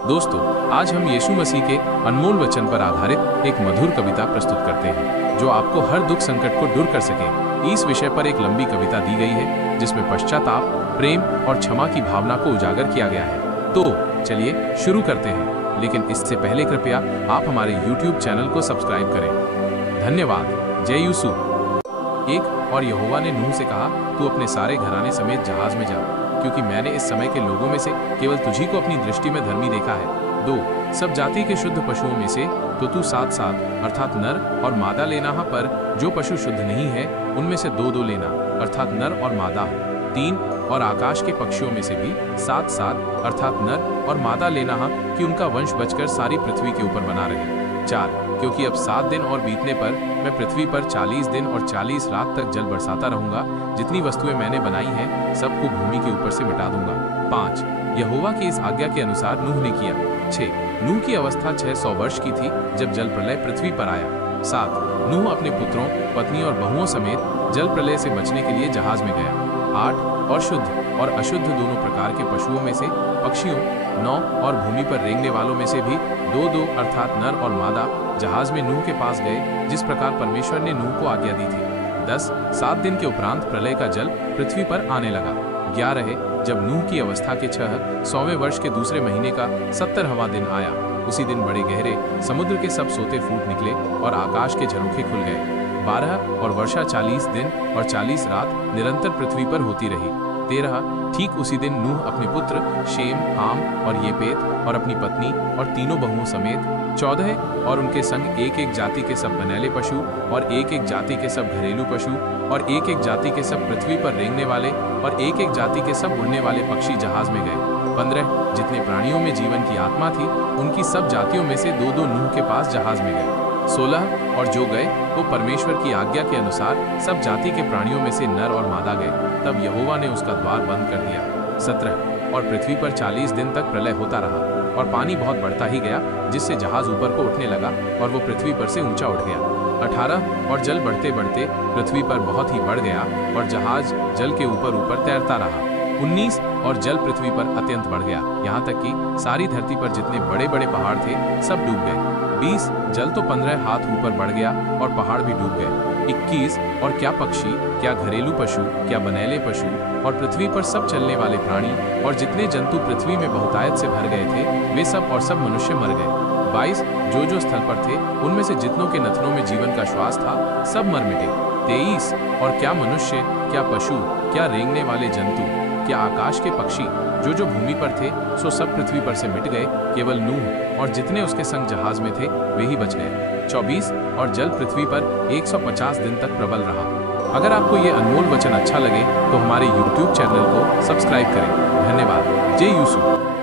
दोस्तों, आज हम यीशु मसीह के अनमोल वचन पर आधारित एक मधुर कविता प्रस्तुत करते हैं जो आपको हर दुख संकट को दूर कर सके। इस विषय पर एक लंबी कविता दी गई है जिसमें पश्चाताप, प्रेम और क्षमा की भावना को उजागर किया गया है। तो चलिए शुरू करते हैं, लेकिन इससे पहले कृपया आप हमारे YouTube चैनल को सब्सक्राइब करें। धन्यवाद। जय यीशु। एक और यहोवा ने नूह से कहा, तू अपने सारे घराने समेत जहाज में जा, क्योंकि मैंने इस समय के लोगों में से केवल तुझी को अपनी दृष्टि में धर्मी देखा है। 2 सब जाति के शुद्ध पशुओं में से तो तू 7-7 अर्थात नर और मादा लेना, पर जो पशु शुद्ध नहीं है उनमें से 2-2 लेना अर्थात नर और मादा। 3 और आकाश के पक्षियों में से भी 7-7 अर्थात नर और मादा लेना, कि उनका वंश बचकर सारी पृथ्वी के ऊपर बना रहे। 4 क्योंकि अब 7 दिन और बीतने पर मैं पृथ्वी पर 40 दिन और 40 रात तक जल बरसाता रहूंगा। जितनी वस्तुएं मैंने बनाई हैं सबको भूमि के ऊपर से मिटा दूंगा। 5 यहोवा की इस आज्ञा के अनुसार नूह ने किया। 6 नूह की अवस्था 600 वर्ष की थी जब जल प्रलय पृथ्वी पर आया। 7 नूह अपने पुत्रों, पत्नी और बहुओं समेत जल प्रलय से बचने के लिए जहाज में गया। 8 और शुद्ध और अशुद्ध दोनों प्रकार के पशुओं में से पक्षियों। 9 और भूमि पर रेंगने वालों में से भी 2-2 अर्थात नर और मादा जहाज में नूह के पास गए, जिस प्रकार परमेश्वर ने नूह को आज्ञा दी थी। 10 7 दिन के उपरांत प्रलय का जल पृथ्वी पर आने लगा। 11 जब नूह की अवस्था के 600वें वर्ष के दूसरे महीने का 70वां दिन आया, उसी दिन बड़े गहरे समुद्र के सब सोते फूट निकले और आकाश के झरोखे खुल गए। 12 और वर्षा 40 दिन और 40 रात निरंतर पृथ्वी पर होती रही। 13 ठीक उसी दिन नूह अपने पुत्र शेम, हाम और येपेत और अपनी पत्नी और तीनों बहुओं समेत 14 और उनके संग एक जाति के सब बनैले पशु और एक जाति के सब घरेलू पशु और एक जाति के सब पृथ्वी पर रेंगने वाले और एक जाति के सब उड़ने वाले पक्षी जहाज में गए। 15 जितने प्राणियों में जीवन की आत्मा थी उनकी सब जातियों में से 2-2 नूह के पास जहाज में गए। 16 और जो गए वो परमेश्वर की आज्ञा के अनुसार सब जाति के प्राणियों में से नर और मादा गए। तब यहोवा ने उसका द्वार बंद कर दिया। 17 और पृथ्वी पर 40 दिन तक प्रलय होता रहा और पानी बहुत बढ़ता ही गया, जिससे जहाज ऊपर को उठने लगा और वो पृथ्वी पर से ऊंचा उठ गया। 18 और जल बढ़ते बढ़ते पृथ्वी पर बहुत ही बढ़ गया और जहाज जल के ऊपर तैरता रहा। 19 और जल पृथ्वी पर अत्यंत बढ़ गया, यहाँ तक कि सारी धरती पर जितने बड़े बड़े पहाड़ थे सब डूब गए। 20 जल तो 15 हाथ ऊपर बढ़ गया और पहाड़ भी डूब गए। 21 और क्या पक्षी, क्या घरेलू पशु, क्या बनैले पशु और पृथ्वी पर सब चलने वाले प्राणी और जितने जंतु पृथ्वी में बहुतायत से भर गए थे वे सब और सब मनुष्य मर गए। 22 जो स्थल पर थे उनमें से जितनों के नथनों में जीवन का श्वास था सब मर मिटे। 23 और क्या मनुष्य, क्या पशु, क्या रेंगने वाले जंतु, क्या आकाश के पक्षी जो भूमि पर थे सो सब पृथ्वी पर से मिट गए, केवल नूह और जितने उसके संग जहाज में थे वे ही बच गए। 24 और जल पृथ्वी पर 150 दिन तक प्रबल रहा। अगर आपको ये अनमोल वचन अच्छा लगे तो हमारे YouTube चैनल को सब्सक्राइब करें। धन्यवाद। जय यीशु।